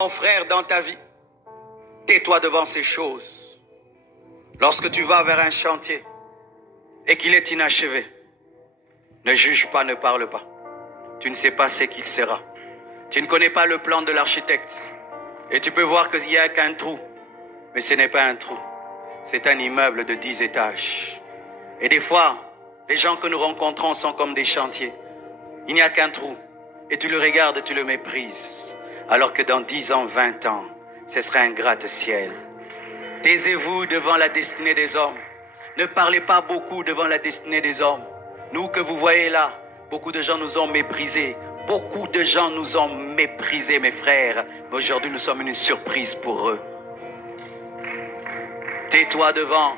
Mon frère, dans ta vie, tais-toi devant ces choses. Lorsque tu vas vers un chantier et qu'il est inachevé, ne juge pas, ne parle pas. Tu ne sais pas ce qu'il sera. Tu ne connais pas le plan de l'architecte. Et tu peux voir qu'il n'y a qu'un trou. Mais ce n'est pas un trou. C'est un immeuble de 10 étages. Et des fois, les gens que nous rencontrons sont comme des chantiers. Il n'y a qu'un trou. Et tu le regardes, tu le méprises. Alors que dans 10 ans, 20 ans, ce sera un gratte-ciel. Taisez-vous devant la destinée des hommes. Ne parlez pas beaucoup devant la destinée des hommes. Nous que vous voyez là, beaucoup de gens nous ont méprisés. Beaucoup de gens nous ont méprisés, mes frères. Mais aujourd'hui, nous sommes une surprise pour eux. Tais-toi devant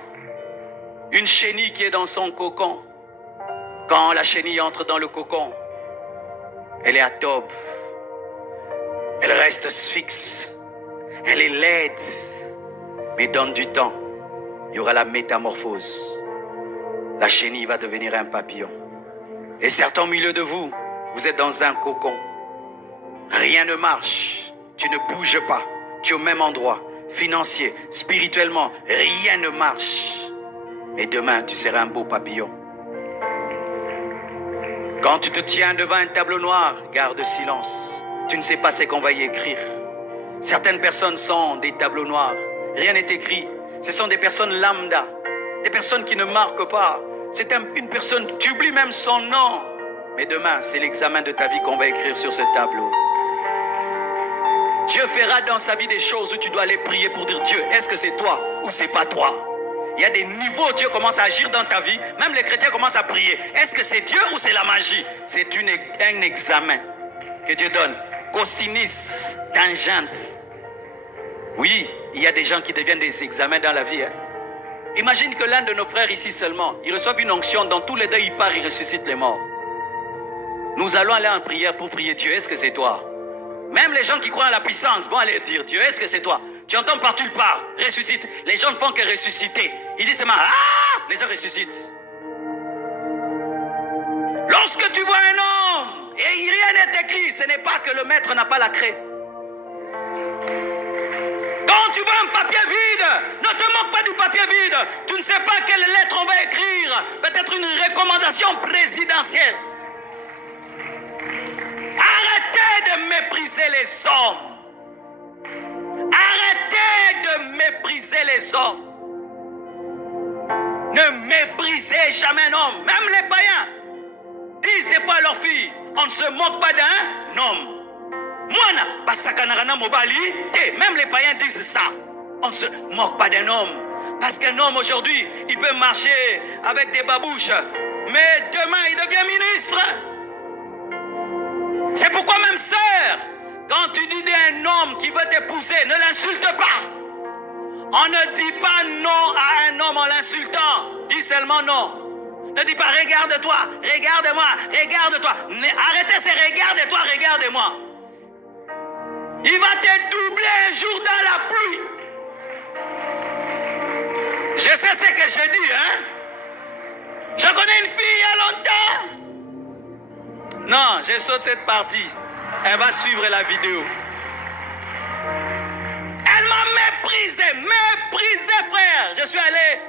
une chenille qui est dans son cocon. Quand la chenille entre dans le cocon, elle est atobe. Elle reste fixe. Elle est laide. Mais donne du temps. Il y aura la métamorphose. La chenille va devenir un papillon. Et certains au milieu de vous, vous êtes dans un cocon. Rien ne marche. Tu ne bouges pas. Tu es au même endroit. Financier, spirituellement, rien ne marche. Et demain, tu seras un beau papillon. Quand tu te tiens devant un tableau noir, garde silence. Tu ne sais pas ce qu'on va y écrire. Certaines personnes sont des tableaux noirs. Rien n'est écrit. Ce sont des personnes lambda. Des personnes qui ne marquent pas. C'est une personne, tu oublies même son nom. Mais demain, c'est l'examen de ta vie qu'on va écrire sur ce tableau. Dieu fera dans sa vie des choses où tu dois aller prier pour dire Dieu, est-ce que c'est toi ou c'est pas toi? Il y a des niveaux où Dieu commence à agir dans ta vie. Même les chrétiens commencent à prier. Est-ce que c'est Dieu ou c'est la magie? C'est un examen que Dieu donne. Cosinus, tangente. Oui, il y a des gens qui deviennent des examens dans la vie. Imagine que l'un de nos frères ici seulement, il reçoit une onction, dans tous les deux il part, il ressuscite les morts. Nous allons aller en prière pour prier Dieu, est-ce que c'est toi? Même les gens qui croient à la puissance vont aller dire Dieu, est-ce que c'est toi? Tu entends partout le part, ressuscite. Les gens ne font que ressusciter. Ils disent seulement, ah, les gens ressuscitent. Lorsque tu vois un homme et rien n'est écrit, ce n'est pas que le maître n'a pas la craie. Quand tu vois un papier vide, ne te moque pas du papier vide. Tu ne sais pas quelle lettre on va écrire. Peut-être une recommandation présidentielle. Arrêtez de mépriser les hommes. Arrêtez de mépriser les hommes. Ne méprisez jamais un homme. Même les païens disent des fois à leurs filles, on ne se moque pas d'un homme. Même les païens disent ça. On ne se moque pas d'un homme. Parce qu'un homme aujourd'hui, il peut marcher avec des babouches. Mais demain, il devient ministre. C'est pourquoi même sœur, quand tu dis d'un homme qui veut t'épouser, ne l'insulte pas. On ne dit pas non à un homme en l'insultant. Dis seulement non. Ne dis pas regarde-toi, regarde-moi, regarde-toi. Arrêtez ces regarde-toi, regarde-moi. Il va te doubler un jour dans la pluie. Je sais ce que je dis, hein. Je connais une fille il y a longtemps. Non, je saute cette partie. Elle va suivre la vidéo. Elle m'a méprisé, frère. Je suis allé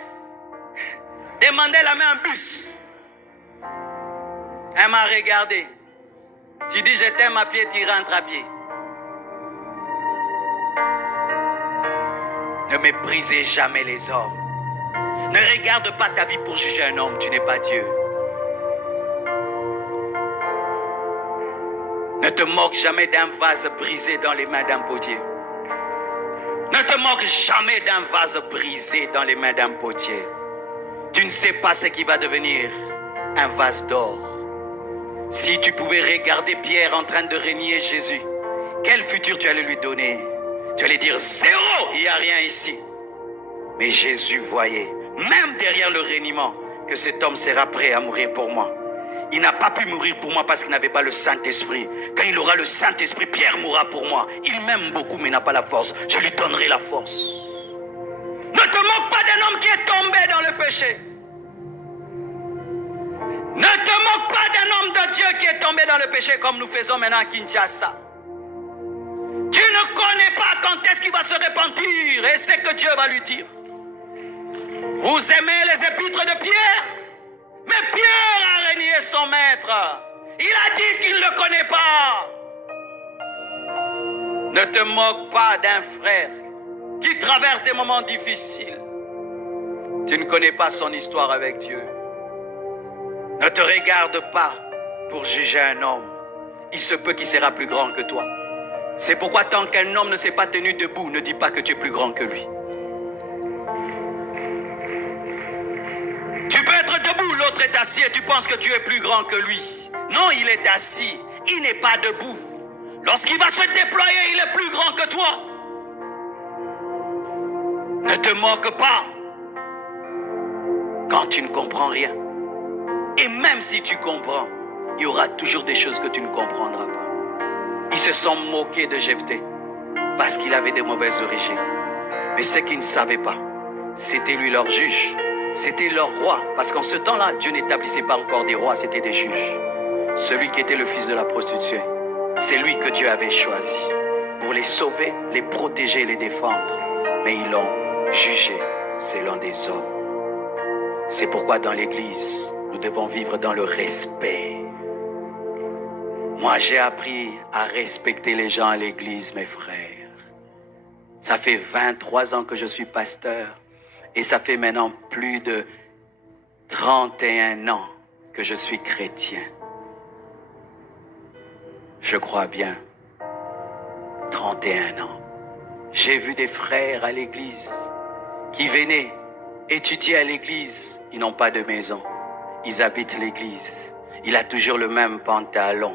demander la main en bus. Elle m'a regardé. Tu dis je t'aime à pied, tu rentres à pied. Ne méprisez jamais les hommes. Ne regarde pas ta vie pour juger un homme, tu n'es pas Dieu. Ne te moque jamais d'un vase brisé dans les mains d'un potier. Ne te moque jamais d'un vase brisé dans les mains d'un potier. Tu ne sais pas ce qui va devenir un vase d'or. Si tu pouvais regarder Pierre en train de renier Jésus, quel futur tu allais lui donner? Tu allais dire zéro, il n'y a rien ici. Mais Jésus voyait, même derrière le reniement, que cet homme sera prêt à mourir pour moi. Il n'a pas pu mourir pour moi parce qu'il n'avait pas le Saint-Esprit. Quand il aura le Saint-Esprit, Pierre mourra pour moi. Il m'aime beaucoup mais n'a pas la force. Je lui donnerai la force. Ne te moque pas d'un homme qui est tombé dans le péché. Ne te moque pas d'un homme de Dieu qui est tombé dans le péché comme nous faisons maintenant à Kinshasa. Tu ne ne connaît pas quand est-ce qu'il va se repentir. Et c'est que Dieu va lui dire. Vous aimez les épîtres de Pierre? Mais Pierre a renié son maître. Il a dit qu'il ne le connaît pas. Ne te moque pas d'un frère qui traverse des moments difficiles. Tu ne connais pas son histoire avec Dieu. Ne te regarde pas pour juger un homme. Il se peut qu'il sera plus grand que toi. C'est pourquoi tant qu'un homme ne s'est pas tenu debout, ne dis pas que tu es plus grand que lui. Tu peux être debout, l'autre est assis et tu penses que tu es plus grand que lui. Non, il est assis, il n'est pas debout. Lorsqu'il va se déployer, il est plus grand que toi. Ne te moque pas quand tu ne comprends rien. Et même si tu comprends, il y aura toujours des choses que tu ne comprendras pas. Ils se sont moqués de Jephthé parce qu'il avait de mauvaises origines. Mais ce qu'ils ne savaient pas, c'était lui leur juge. C'était leur roi. Parce qu'en ce temps-là, Dieu n'établissait pas encore des rois, c'était des juges. Celui qui était le fils de la prostituée, c'est lui que Dieu avait choisi pour les sauver, les protéger, les défendre. Mais ils l'ont jugé selon des hommes. C'est pourquoi dans l'Église, nous devons vivre dans le respect. Moi, j'ai appris à respecter les gens à l'Église, mes frères. Ça fait 23 ans que je suis pasteur et ça fait maintenant plus de 31 ans que je suis chrétien. Je crois bien, 31 ans. J'ai vu des frères à l'église qui venaient étudier à l'église. Ils n'ont pas de maison. Ils habitent l'église. Il a toujours le même pantalon.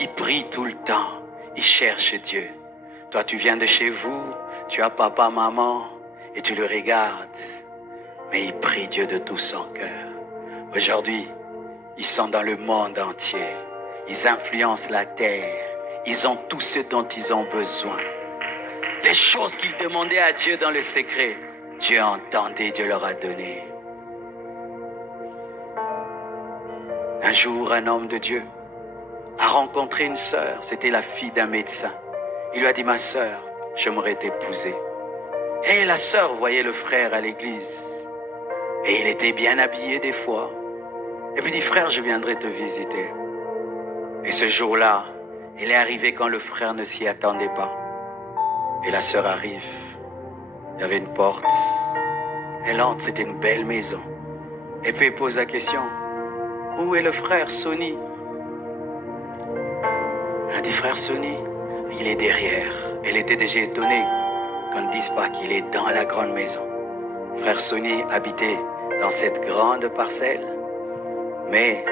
Il prie tout le temps. Il cherche Dieu. Toi, tu viens de chez vous, tu as papa, maman, et tu le regardes. Mais il prie Dieu de tout son cœur. Aujourd'hui, ils sont dans le monde entier. Ils influencent la terre. Ils ont tout ce dont ils ont besoin. Les choses qu'ils demandaient à Dieu dans le secret, Dieu a entendu, Dieu leur a donné. Un jour, un homme de Dieu a rencontré une sœur. C'était la fille d'un médecin. Il lui a dit, ma sœur, j'aimerais t'épouser. Et la sœur voyait le frère à l'église. Et il était bien habillé des fois. Et puis il dit, frère, je viendrai te visiter. Et ce jour-là, elle est arrivée quand le frère ne s'y attendait pas. Et la sœur arrive. Il y avait une porte. Elle entre, c'était une belle maison. Et puis elle pose la question, où est le frère Sonny? Elle dit, frère Sonny, il est derrière. Elle était déjà étonnée qu'on ne dise pas qu'il est dans la grande maison. Frère Sonny habitait dans cette grande parcelle, mais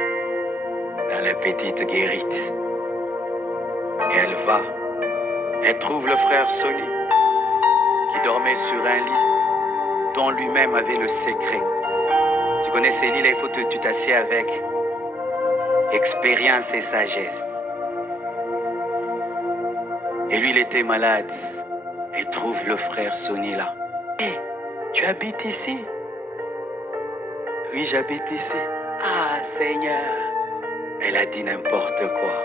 dans la petite guérite. Et elle va, elle trouve le frère Sonny qui dormait sur un lit dont lui-même avait le secret. Tu connais ces lits-là, il faut que tu t'assieds avec expérience et sagesse. Et lui, il était malade. Elle trouve le frère Sonny là. Hé, tu habites ici? Oui, j'habite ici. Ah, Seigneur. Elle a dit n'importe quoi.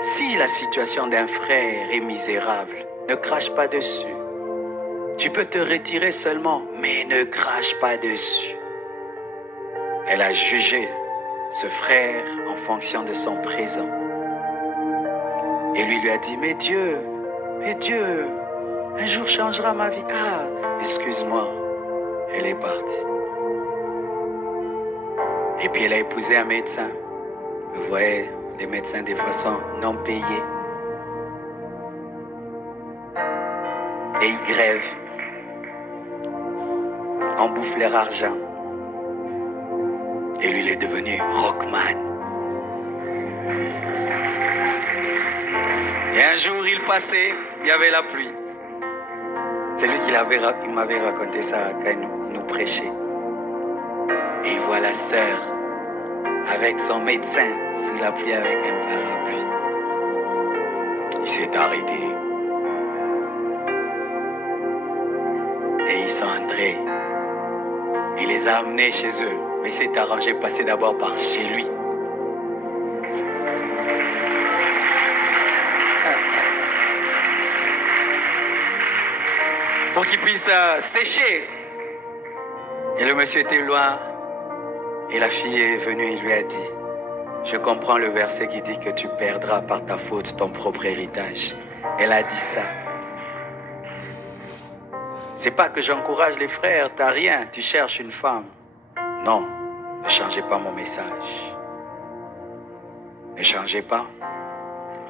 Si la situation d'un frère est misérable, ne crache pas dessus. Tu peux te retirer seulement, mais ne crache pas dessus. Elle a jugé ce frère en fonction de son présent. Et lui a dit, mais Dieu, un jour changera ma vie. Ah, excuse-moi. Elle est partie. Et puis elle a épousé un médecin. Vous voyez, les médecins des fois sont non payés. Et ils grèvent. On bouffe leur argent. Et lui, il est devenu rockman. Et un jour, il passait, il y avait la pluie. C'est lui qui m'avait raconté ça quand il nous prêchait. Et il voit la sœur avec son médecin sous la pluie avec un parapluie. Il s'est arrêté. Et ils sont entrés. Il les a amenés chez eux. Mais il s'est arrangé de passer d'abord par chez lui. pour qu'il puisse sécher. Et le monsieur était loin. Et la fille est venue et lui a dit, je comprends le verset qui dit que tu perdras par ta faute ton propre héritage. Elle a dit ça. C'est pas que j'encourage les frères, t'as rien, tu cherches une femme. Non, ne changez pas mon message. Ne changez pas.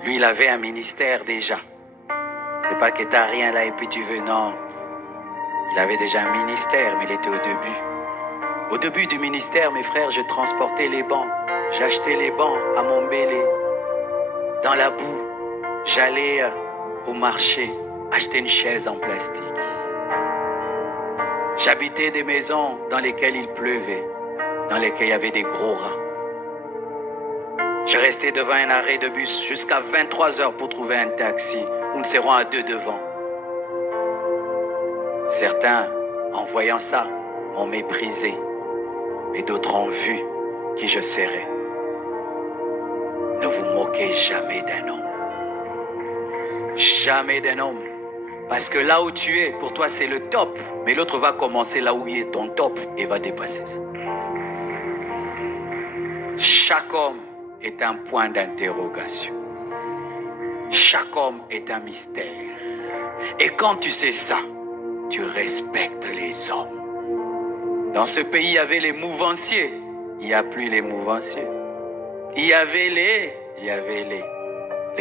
Lui, il avait un ministère déjà. C'est pas que t'as rien là et puis tu veux, non. Il avait déjà un ministère, mais il était au début. Au début du ministère, mes frères, je transportais les bancs. J'achetais les bancs à Montbéliard, dans la boue. J'allais au marché acheter une chaise en plastique. J'habitais des maisons dans lesquelles il pleuvait, dans lesquelles il y avait des gros rats. Je restais devant un arrêt de bus jusqu'à 23 heures pour trouver un taxi. Nous serons à 2 devant. Certains, en voyant ça, m'ont méprisé. Et d'autres ont vu qui je serais. Ne vous moquez jamais d'un homme. Jamais d'un homme. Parce que là où tu es, pour toi c'est le top. Mais l'autre va commencer là où il est ton top et va dépasser ça. Chaque homme est un point d'interrogation. Chaque homme est un mystère. Et quand tu sais ça, tu respectes les hommes. Dans ce pays, il y avait les mouvanciers. Il n'y a plus les mouvanciers. Il y avait les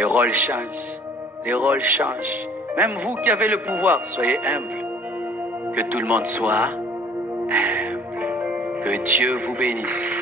rôles changent. Les rôles changent. Même vous qui avez le pouvoir, soyez humbles. Que tout le monde soit humble. Que Dieu vous bénisse.